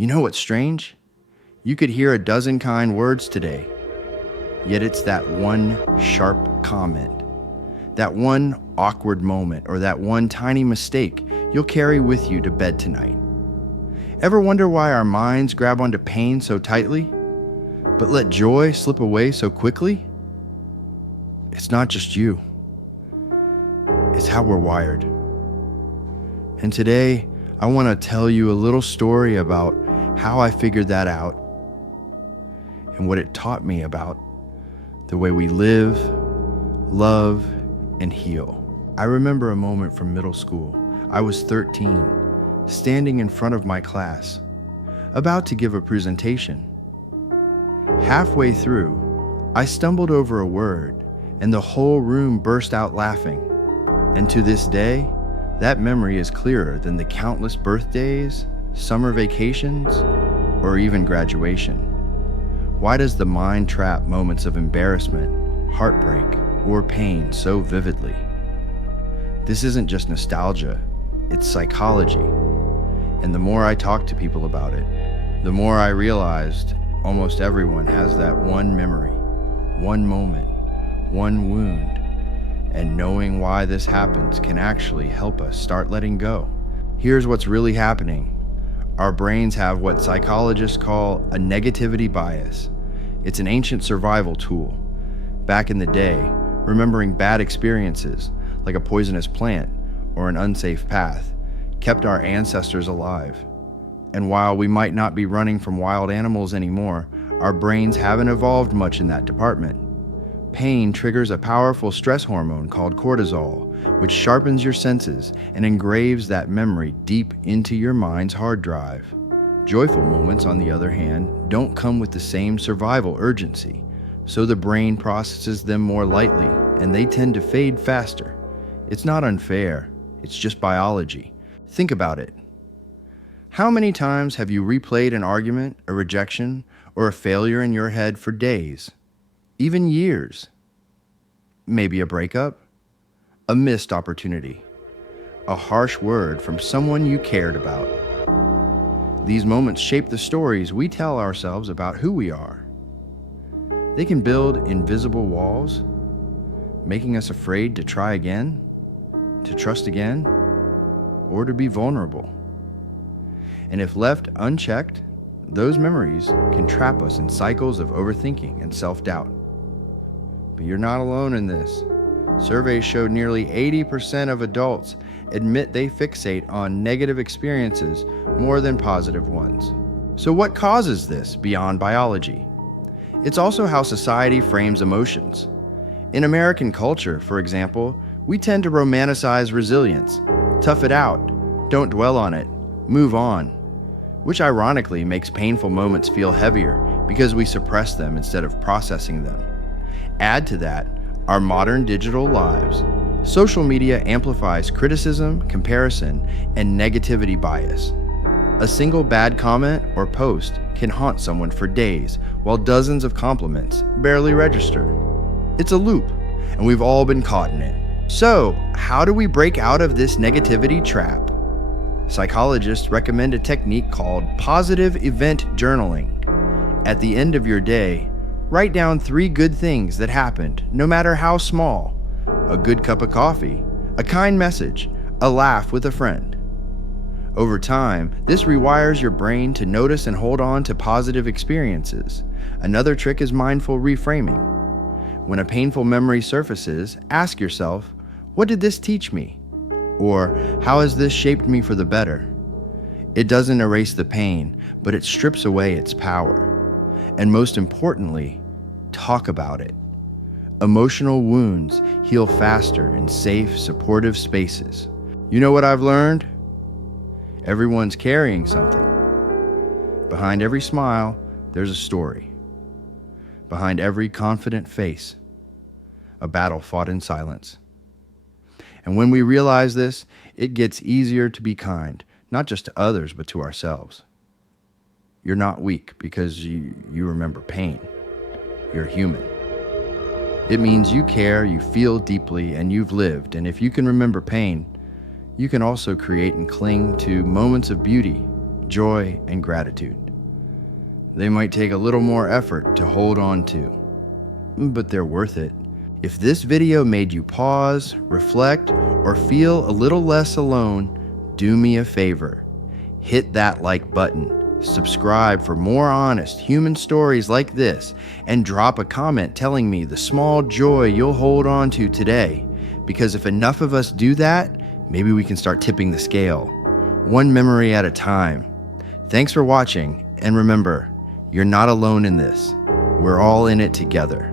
You know what's strange? You could hear a dozen kind words today, yet it's that one sharp comment, that one awkward moment, or that one tiny mistake you'll carry with you to bed tonight. Ever wonder why our minds grab onto pain so tightly, but let joy slip away so quickly? It's not just you. It's how we're wired. And today, I want to tell you a little story about how I figured that out and what it taught me about the way we live, love, and heal. I remember a moment from middle school. I was 13, standing in front of my class, about to give a presentation. Halfway through, I stumbled over a word, and the whole room burst out laughing. And to this day, that memory is clearer than the countless birthdays, summer vacations, or even graduation. Why does the mind trap moments of embarrassment, heartbreak, or pain so vividly? This isn't just nostalgia, it's psychology. And the more I talked to people about it, the more I realized almost everyone has that one memory, one moment, one wound. And knowing why this happens can actually help us start letting go. Here's what's really happening. Our brains have what psychologists call a negativity bias. It's an ancient survival tool. Back in the day, remembering bad experiences, like a poisonous plant or an unsafe path, kept our ancestors alive. And while we might not be running from wild animals anymore, our brains haven't evolved much in that department. Pain triggers a powerful stress hormone called cortisol, which sharpens your senses and engraves that memory deep into your mind's hard drive. Joyful moments, on the other hand, don't come with the same survival urgency, so the brain processes them more lightly, and they tend to fade faster. It's not unfair, it's just biology. Think about it. How many times have you replayed an argument, a rejection, or a failure in your head for days? Even years. Maybe a breakup, a missed opportunity, a harsh word from someone you cared about. These moments shape the stories we tell ourselves about who we are. They can build invisible walls, making us afraid to try again, to trust again, or to be vulnerable. And if left unchecked, those memories can trap us in cycles of overthinking and self-doubt. But you're not alone in this. Surveys showed nearly 80% of adults admit they fixate on negative experiences more than positive ones. So what causes this beyond biology? It's also how society frames emotions. In American culture, for example, we tend to romanticize resilience. Tough it out, don't dwell on it, move on. Which ironically makes painful moments feel heavier because we suppress them instead of processing them. Add to that our modern digital lives. Social media amplifies criticism, comparison, and negativity bias. A single bad comment or post can haunt someone for days, while dozens of compliments barely register. It's a loop, and we've all been caught in it. So, how do we break out of this negativity trap? Psychologists recommend a technique called positive event journaling. At the end of your day, write down 3 good things that happened, no matter how small. A good cup of coffee, a kind message, a laugh with a friend. Over time, this rewires your brain to notice and hold on to positive experiences. Another trick is mindful reframing. When a painful memory surfaces, ask yourself, what did this teach me? Or, how has this shaped me for the better? It doesn't erase the pain, but it strips away its power. And most importantly, talk about it. Emotional wounds heal faster in safe, supportive spaces. You know what I've learned? Everyone's carrying something. Behind every smile, there's a story. Behind every confident face, a battle fought in silence. And when we realize this, it gets easier to be kind, not just to others, but to ourselves. You're not weak because you remember pain. You're human. It means you care, you feel deeply, and you've lived. And if you can remember pain, you can also create and cling to moments of beauty, joy, and gratitude. They might take a little more effort to hold on to, but they're worth it. If this video made you pause, reflect, or feel a little less alone, do me a favor. Hit that like button, subscribe for more honest human stories like this, and drop a comment telling me the small joy you'll hold on to today. Because if enough of us do that, maybe we can start tipping the scale, one memory at a time. Thanks for watching, and remember, you're not alone in this. We're all in it together.